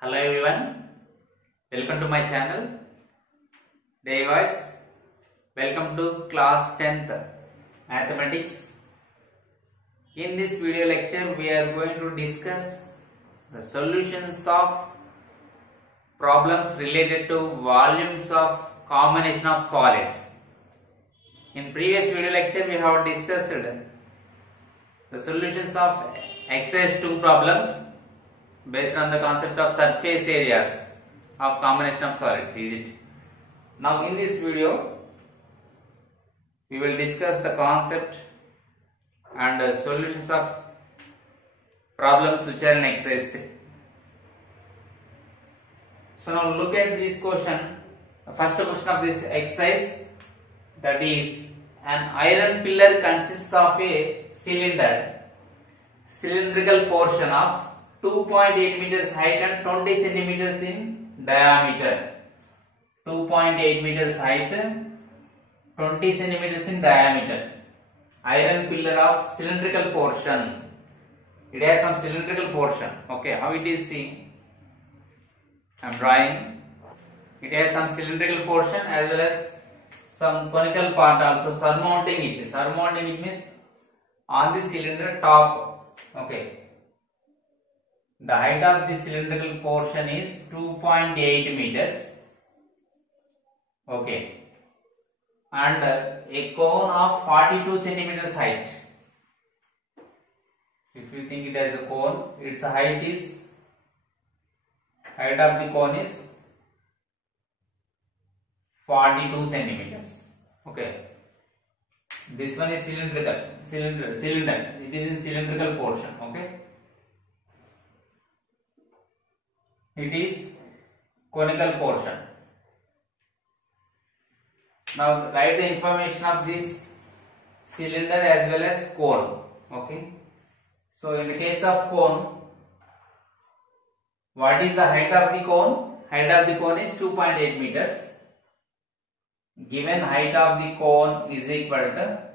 Hello everyone, welcome to my channel. Dear guys, welcome to class 10th mathematics. In this video lecture we are going to discuss the solutions of problems related to volumes of combination of solids. In previous video lecture we have discussed the solutions of exercise 2 problems based on the concept of surface areas of combination of solids, is it? Now in this video we will discuss the concept and the solutions of problems which are in exercise 3. So now look at this question. The first question of this exercise, that is, an iron pillar consists of a cylindrical portion of 2.8 meters height and 20 centimeters in diameter. 2.8 meters height, 20 centimeters in diameter. Iron pillar of cylindrical portion. It has some cylindrical portion. Okay, how it is seen? I am drawing. It has some cylindrical portion as well as some conical part also surmounting it. Surmounting it means on the cylinder top. Okay. The height of the cylindrical portion is 2.8 meters. Okay. And a cone of 42 centimeters height. If you think it as a cone, its height of the cone is 42 centimeters. Okay. This one is cylinder. It is in cylindrical portion. Okay. It is conical portion. Now write the information of this cylinder as well as cone. Okay. So in the case of cone, what is the height of the cone? Height of the cone is 2.8 meters. Given height of the cone is equal to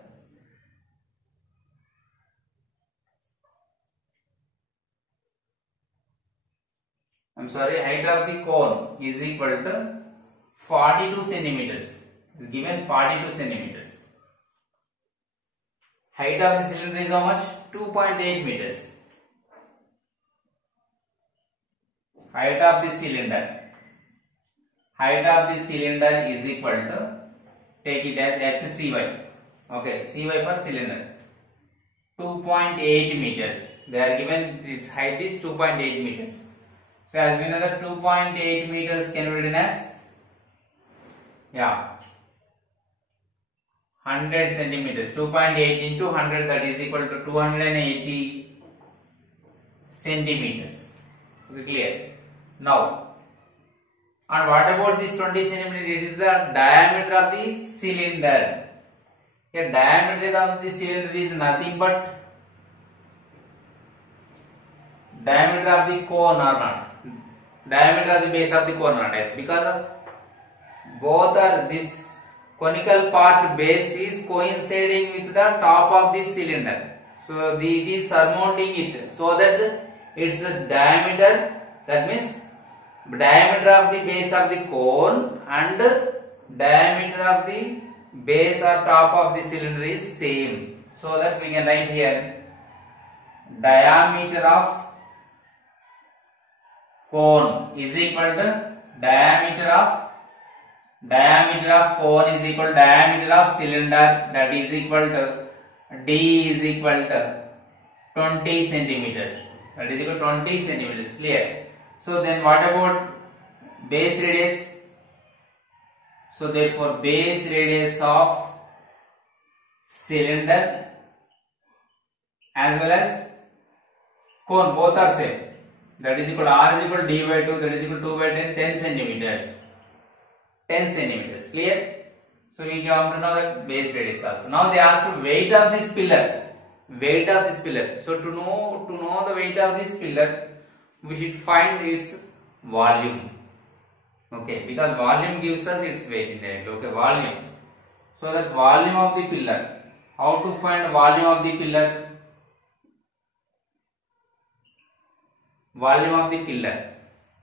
height of the cone is equal to 42 centimeters. It is given 42 centimeters. Height of the cylinder is how much? 2.8 meters. Height of the cylinder. Height of the cylinder is equal to, take it as HCy. Okay, Cy for cylinder. 2.8 meters. They are given its height is 2.8 meters. So as we know that 2.8 meters can be written as 100 centimeters. 2.8 into 100, that is equal to 280 centimeters. Okay, clear? Now, and what about this 20 centimeters? It is the diameter of the cylinder. Here diameter of the cylinder is nothing but diameter of the cone or not. Diameter of the base of the cone or not. Yes, because of both are this conical part base is coinciding with the top of this cylinder. So it is surmounting it, so that its diameter, that means diameter of the base of the cone and diameter of the base or top of the cylinder is same. So that we can write here diameter of cone is equal to diameter of cone is equal to diameter of cylinder, that is equal to D is equal to 20 centimeters. That is equal to 20 centimeters. Clear? So then what about base radius? So therefore base radius of cylinder as well as cone both are same. That is equal to R is equal to D by 2, that is equal to 2 by 10 centimeters. 10 centimeters. Clear? So we come to know that base radius also. Now they ask weight of this pillar. Weight of this pillar. So to know the weight of this pillar, we should find its volume. Okay, because volume gives us its weight indirectly. Okay, volume. So that volume of the pillar. How to find volume of the pillar? volume of the pillar.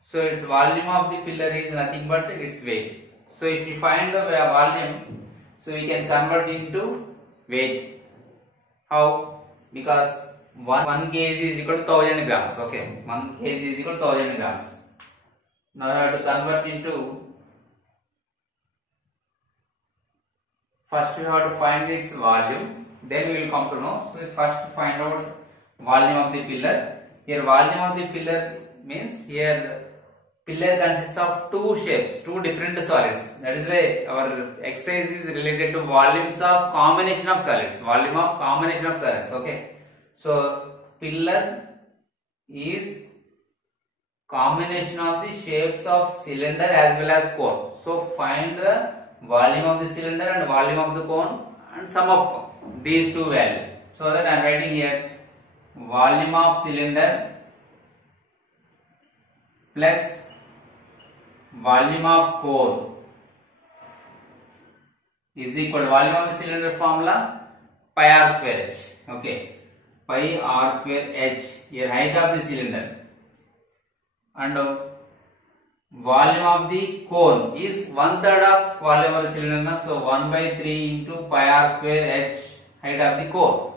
So its volume of the pillar is nothing but its weight. So if you find the volume, so we can convert into weight. How? Because 1 kg is equal to 1000 grams. Okay, 1 kg is equal to 1000 grams. Now I have to convert into. First we have to find its volume, then we will come to know. So first find out volume of the pillar. Here volume of the pillar means here pillar consists of two shapes, two different solids. That is why our exercise is related to volumes of combination of solids. Volume of combination of solids. Okay. So pillar is combination of the shapes of cylinder as well as cone. So find the volume of the cylinder and volume of the cone and sum up these two values. So that I am writing here volume of cylinder plus volume of cone is equal to volume of the cylinder formula pi r square h. Okay, pi r square h, here height of the cylinder, and volume of the cone is 1/3 of volume of the cylinder. So 1/3 into pi r square h, height of the cone.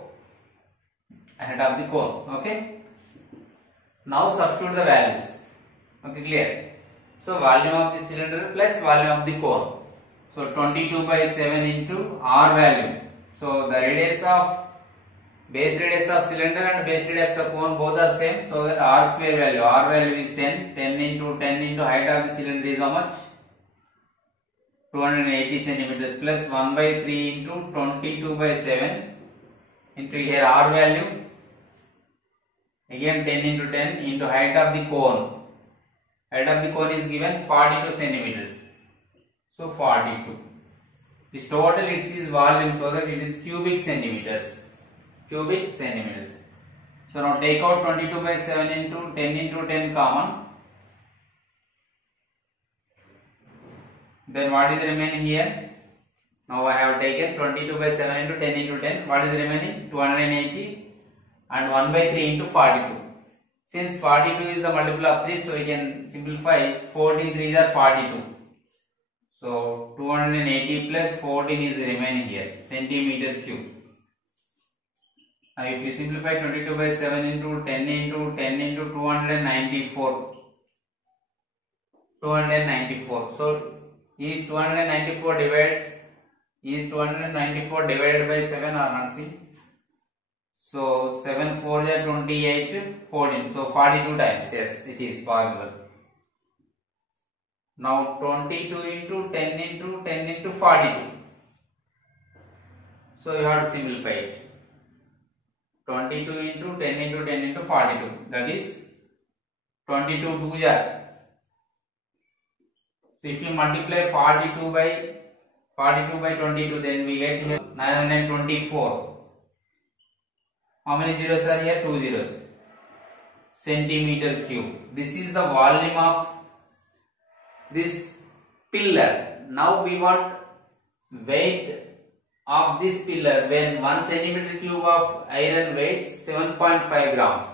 Height of the cone. Okay. Now substitute the values. Okay, clear. So volume of the cylinder plus volume of the cone. So 22/7 into r value. So the base radius of cylinder and base radius of cone both are same. So that r square value. R value is 10. 10 into height of the cylinder is how much? 280 centimeters plus 1/3 into 22/7 into here r value. Again 10 into 10 into height of the cone. Height of the cone is given 42 centimeters. So 42. This total it is volume, so that it is cubic centimeters. Cubic centimeters. So now take out 22/7 into 10 into 10 common. Then what is remaining here? Now I have taken 22/7 into 10 into 10. What is remaining? 280 and 1/3 into 42. Since 42 is the multiple of 3, so we can simplify 14 3s are 42. So 280 plus 14 is remaining here, centimeter cube. Now if you simplify 22/7 into 10 into 10 into 294. 294. So is 294 divided by 7 or not? See. So 7 4 is 28, 14. So 42 times. Yes, it is possible. Now 22 into 10 into 10 into 42. So you have to simplify it. 22 into 10 into 10 into 42. That is 22 2s are. So if you multiply 42 by 22, then we get here 924. How many zeros are here? 2 zeros. Centimeter cube. This is the volume of this pillar. Now we want weight of this pillar when 1 centimeter cube of iron weighs 7.5 grams.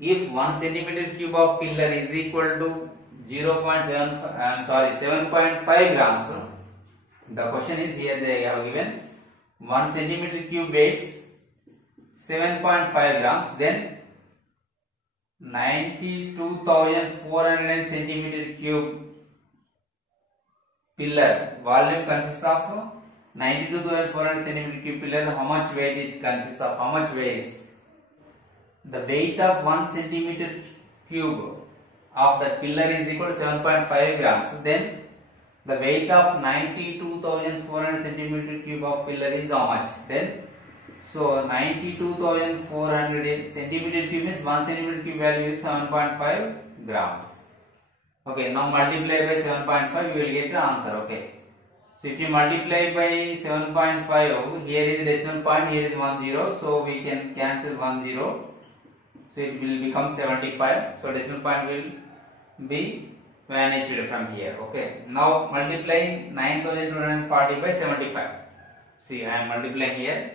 If 1 centimeter cube of pillar is equal to 7.5 grams, the question is here they have given 1 centimeter cube weighs 7.5 grams, then 92,400 centimeter cube pillar volume consists of 92,400 centimeter cube pillar. How much weight it consists of? How much weighs? The weight of 1 centimeter cube of that pillar is equal to 7.5 grams. Then the weight of 92,400 centimeter cube of pillar is how much? Then so 92,400 centimeter cube means 1 centimeter cube value is 7.5 grams. Okay, now multiply by 7.5, you will get the answer. Okay. So if you multiply by 7.5, here is decimal point, here is 10, so we can cancel 10. So it will become 75. So decimal point will be vanished from here. Okay. Now multiplying 9240 by 75. See, I am multiplying here.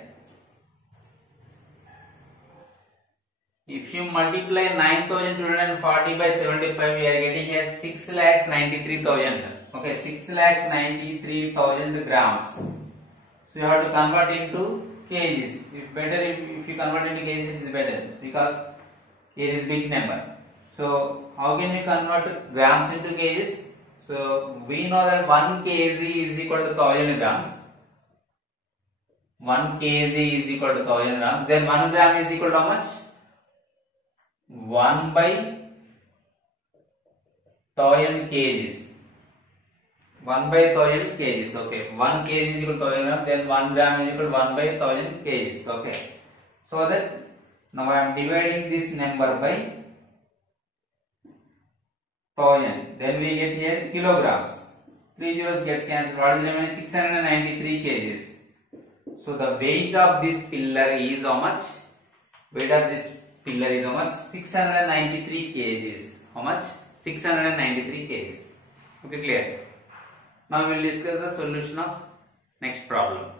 If you multiply 9240 by 75, we are getting here 6,93,000. Okay, 6,93,000 grams. So you have to convert into kgs. If you convert into kgs, it is better because here is big number. So how can we convert grams into kgs? So we know that 1 kg is equal to 1000 grams. 1 kg is equal to 1000 grams. Then 1 gram is equal to how much? 1 by 1000 kgs. 1 by 1000 kgs. Okay. 1 kg is equal to 1000 grams. Then 1 gram is equal to 1 by 1000 kgs. Okay. So that now I am dividing this number by 1000. Then we get here kilograms. 3 zeros gets cancelled. What is remaining? 693 kgs. So the weight of this pillar is how much? Weight of this pillar is how much? 693 kgs. How much? 693 kgs. Okay, clear? Now we will discuss the solution of next problem.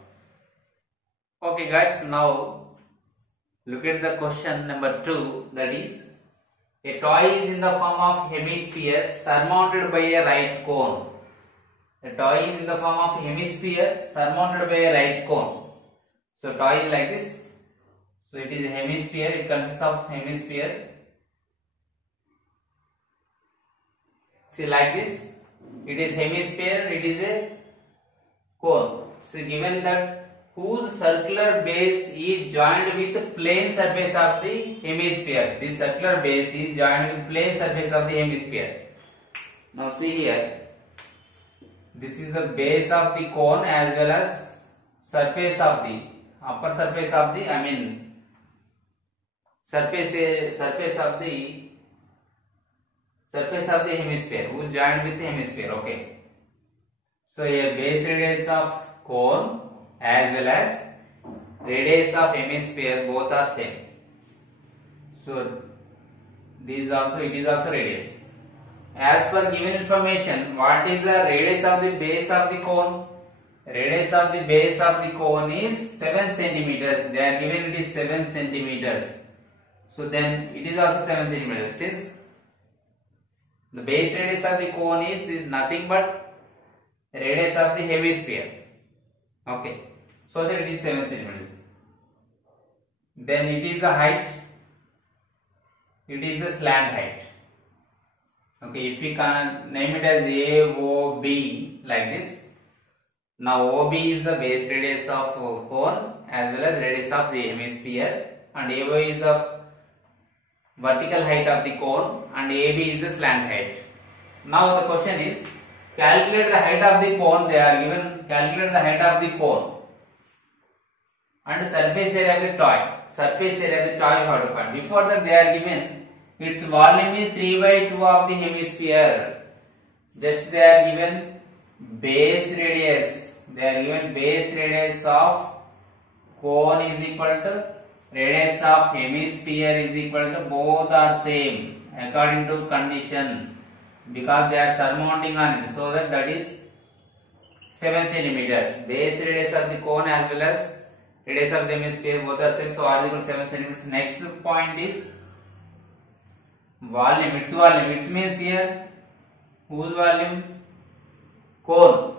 Okay guys, now look at the question number 2, that is a toy is in the form of hemisphere surmounted by a right cone. A toy is in the form of hemisphere surmounted by a right cone. So toy is like this. So it is a hemisphere, it consists of hemisphere. See like this. It is hemisphere, it is a cone. So given that whose circular base is joined with the plane surface of the hemisphere. This circular base is joined with plane surface of the hemisphere. Now see here. This is the base of the cone as well as surface of the upper surface of the surface of the hemisphere who is joined with the hemisphere. Okay. So here base radius of cone as well as radius of hemisphere both are same. So it is also radius. As per given information, what is the radius of the base of the cone? Radius of the base of the cone is 7 centimeters. They are given it is 7 centimeters. So then it is also 7 centimeters. Since the base radius of the cone is nothing but radius of the hemisphere. Okay. So that it is 7 centimeters. Then it is the height. It is the slant height. Okay. If we can name it as AOB like this. Now OB is the base radius of cone as well as radius of the hemisphere, and AO is the vertical height of the cone and AB is the slant height. Now the question is calculate the height of the cone. They are given calculate the height of the cone and surface area of the toy. Surface area of the toy you have to find. Before that they are given its volume is 3 by 2 of the hemisphere. Just they are given base radius. They are given base radius of cone is equal to radius of hemisphere is equal to both are same according to condition because they are surmounting on it. So that is 7 centimeters. Base radius of the cone as well as radius of the hemisphere both are same. So r is equal to 7 centimeters. Next point is volume. Its volume. It means here whose volume? Cone.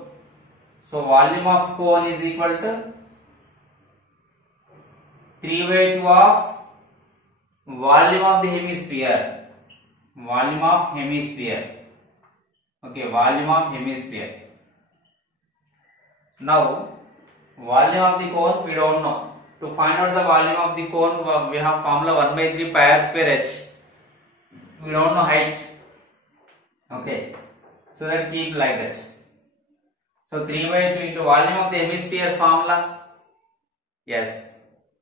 So volume of cone is equal to 3 by 2 of volume of the hemisphere. Volume of hemisphere. Okay, volume of hemisphere. Now, volume of the cone we don't know. To find out the volume of the cone, we have formula 1 by 3 pi r square h. We don't know height. Okay, so that keep like that. So 3 by 2 into volume of the hemisphere formula. Yes,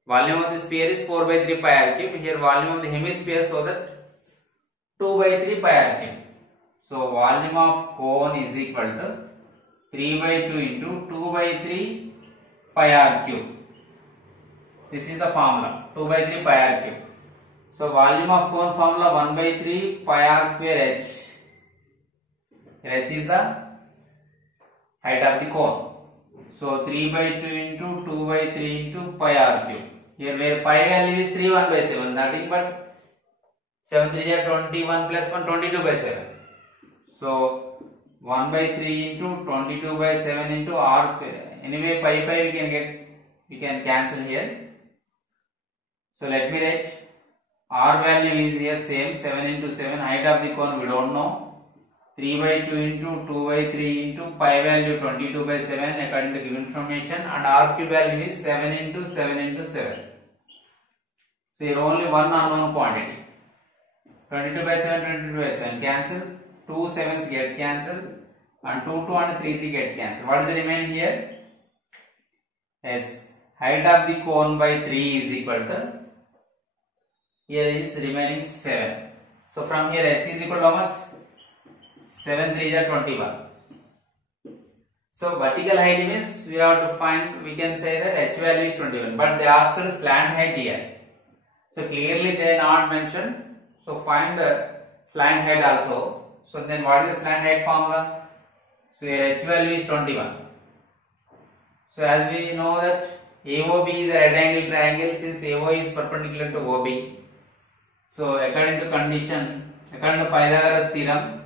volume of the sphere is 4 by 3 pi r cube. Here volume of the hemisphere, so that 2 by 3 pi r cube. So volume of cone is equal to 3 by 2 into 2 by 3 pi r cube. This is the formula 2 by 3 pi r cube. So volume of cone formula 1 by 3 pi r square h. H is the height of the cone. So 3 by 2 into 2 by 3 into pi r cube. Here where pi value is 3 1 by 7, nothing but 7 3 are 21 plus 1, 22 by 7. So 1 by 3 into 22 by 7 into r square. Anyway, pi we can cancel here. So let me write r value is here same 7 into 7. Height of the cone we don't know. 3 by 2 into 2 by 3 into pi value 22 by 7 according to given information, and r cube value is 7 into 7 into 7. So here only one unknown quantity. 22 by 7, 22 by 7 cancel. 2 7s gets cancelled and 2 2 and 3 3 gets cancelled. What is the remaining here? Yes, height of the cone by 3 is equal to, here is remaining 7. So from here h is equal to how much? 7 3 is 21. So vertical height means we have to find, we can say that h value is 21, but they asked slant height here. So clearly they not mentioned. So find the slant height also. So then what is the slant height formula? So here h value is 21. So as we know that AOB is a right angle triangle, since AO is perpendicular to OB. So according to condition, according to Pythagoras theorem,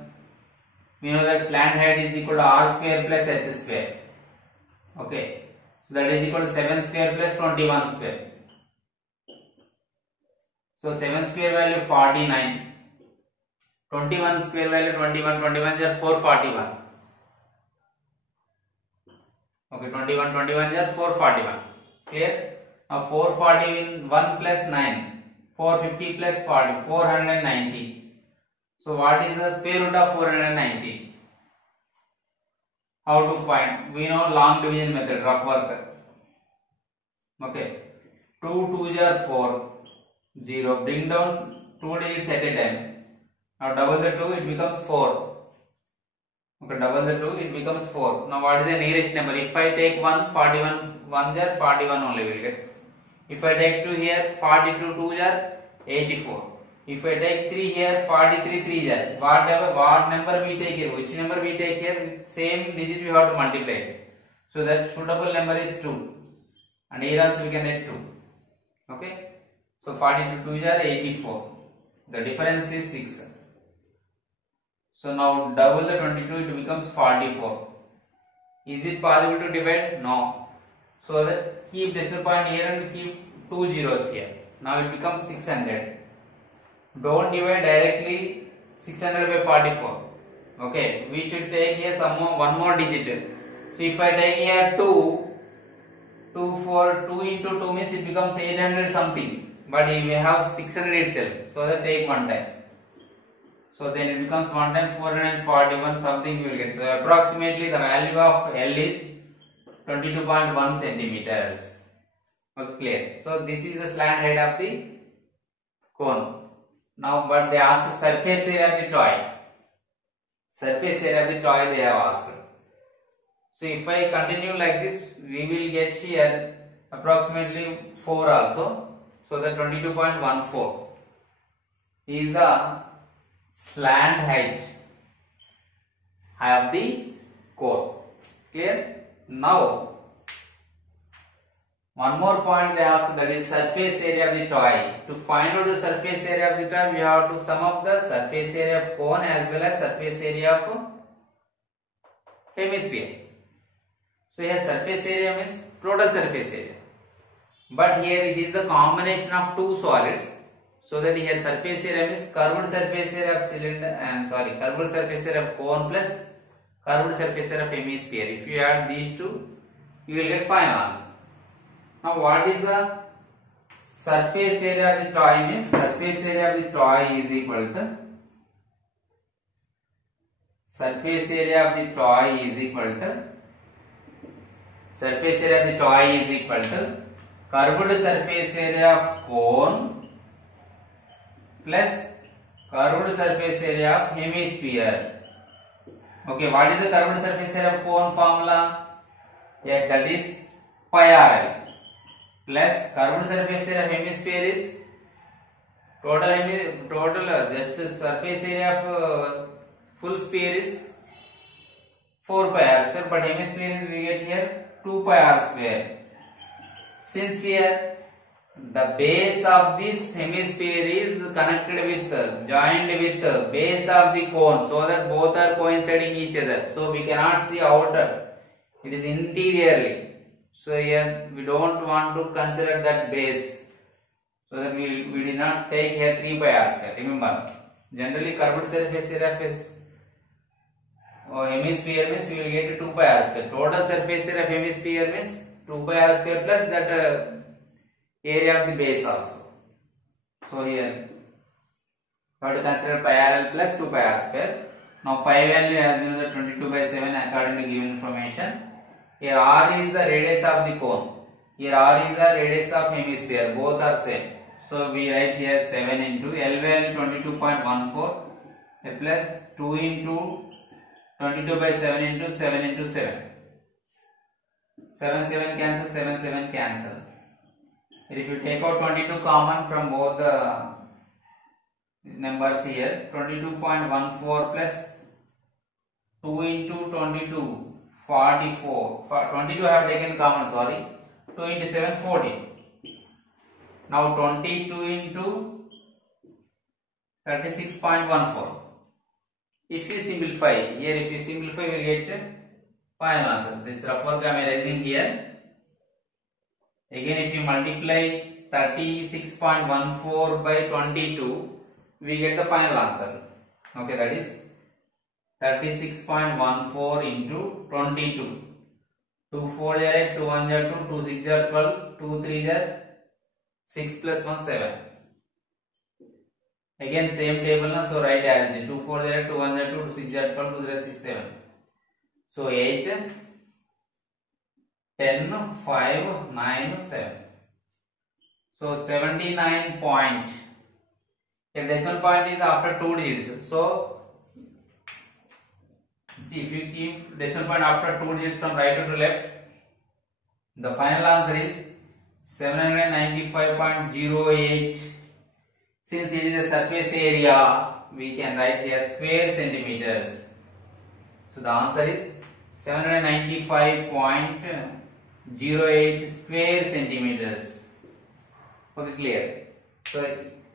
we know that slant height is equal to r square plus h square. Okay. So that is equal to 7 square plus 21 square. So 7 square value 49. 21 square value 21, 21 is 441. Okay, 21, 21 is 441. Clear? Now 441 plus 9, 450 plus 40, 490. So what is the square root of 490? How to find? We know long division method, rough work. Okay, 2 2s are 4, 0. Bring down 2 digits at a time. Now double the 2, it becomes 4. Okay, double the 2, it becomes 4. Now what is the nearest number? If I take 1, 41, 1 are 41 only will get. If I take 2 here, 42 2s are 84. If I take 3 here, 43 3s are. Whatever, what number we take here, which number we take here, same digit we have to multiply it. So that suitable number is 2. And here also we can get 2. Okay. So 42 2s are 84. The difference is 6. So now double the 22, it becomes 44. Is it possible to divide? No. So that keep decimal point here and keep 2 zeros here. Now it becomes 600. Don't divide directly 600 by 44. Okay, we should take here one more digit. So if I take here 2 into 2 means it becomes 800 something. But we have 600 itself. So that take one time. So then it becomes one time 441 something you will get. So approximately the value of L is 22.1 centimeters. Okay, clear. So this is the slant height of the cone. Now, but they asked surface area of the toy. Surface area of the toy they have asked. So if I continue like this, we will get here approximately 4 also. So the 22.14 is the slant height of the cone. Clear? Now, one more point they asked, that is surface area of the toy. To find out the surface area of the toy, we have to sum up the surface area of cone as well as surface area of hemisphere. So here surface area means total surface area. But here it is the combination of two solids. So that here surface area means curved surface area of cylinder, curved surface area of cone plus curved surface area of hemisphere. If you add these two, you will get final answer. Now what is the surface area of the toy means? Surface area of the toy is equal to surface area of the toy is equal to curved surface area of cone plus curved surface area of hemisphere. Okay, what is the curved surface area of cone formula? Yes, that is pi r plus curved surface area of hemisphere is total just surface area of full sphere is 4 pi r square, but hemisphere is we get here 2 pi r square. Since here the base of this hemisphere is connected with, joined with base of the cone, so that both are coinciding each other. So we cannot see outer, it is interiorly. So here we don't want to consider that base, so that we did not take here 3 pi r square. Remember, generally curved surface area of hemisphere means we will get 2 pi r square. Total surface area of hemisphere means 2 pi r square plus that area of the base also. So here we have to consider pi r l plus 2 pi r square. Now pi value as we know that 22/7 according to given information. Here r is the radius of the cone. Here r is the radius of hemisphere. Both are same. So we write here 7 into L value 22.14 plus 2 into 22/7 into 7 into 7. 7 7 cancel, 7 7 cancel. If you take out 22 common from both the numbers here, 22.14 plus 2 into 22, 44. 22 I have taken common, sorry. 2 into 7, 14. Now 22 into 36.14. If you simplify, here if you simplify, you will get final answer. This rough work I am erasing here. Again, if you multiply 36.14 by 22, we get the final answer. Okay, that is 36.14 into 22. 2 4 are 8, 2 1 are 2, 2 6 are 12, 2 3 are 6 plus 1 7. Again same table na, so write as it is. 2 4 are 2 1 are 2, 2 6 are 12, 2 3 are 6 7. So 8 10 5 9 7. So 79 point. If decimal point is after 2 digits, so if you keep decimal point after 2 digits from right to left, the final answer is 795.08. Since it is a surface area, we can write here square centimeters. So the answer is 795.08 square centimeters. Okay, clear. So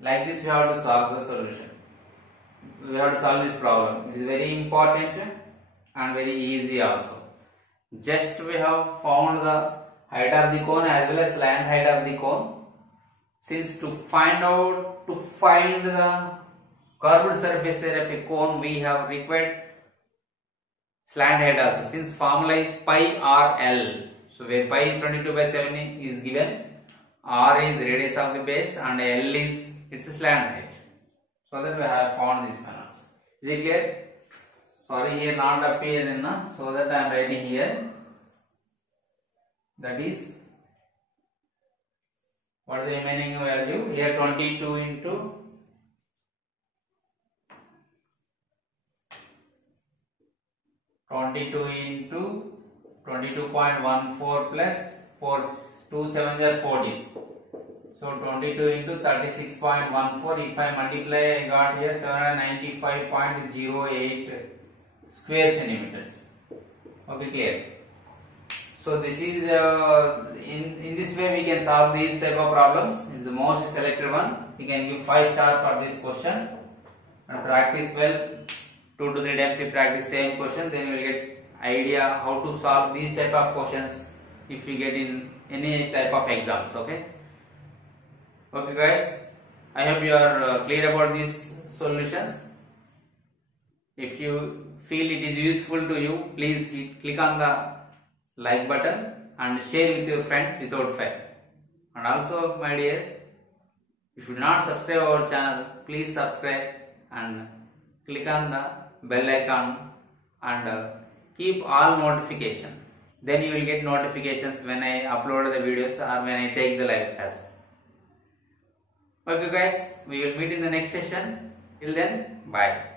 like this we have to solve the solution. We have to solve this problem. It is very important and very easy also. Just we have found the height of the cone as well as slant height of the cone. Since to find the curved surface area of a cone, we have required slant height also. Since formula is pi r l, so where pi is 22/7 is given, r is radius of the base and l is its slant height. So that we have found this one also. Is it clear? Sorry, here not appear in, so that I am writing here. That is, what is the remaining value? Here 22 into 22.14 plus 4, 2 7 are 14. So 22 into 36.14. If I multiply, I got here 795.08 square centimeters. Okay, clear. So this is in this way we can solve these type of problems. It's the most selected one. You can give 5 star for this question and practice well. 2 to 3 times you practice same question, then you will get idea how to solve these type of questions if you get in any type of exams. Okay. Okay guys, I hope you are clear about these solutions. If you feel it is useful to you, please click on the like button and share with your friends without fear. And also, my dears, if you do not subscribe our channel, please subscribe and click on the bell icon and keep all notification. Then you will get notifications when I upload the videos or when I take the live class. Okay guys, we will meet in the next session. Till then, bye.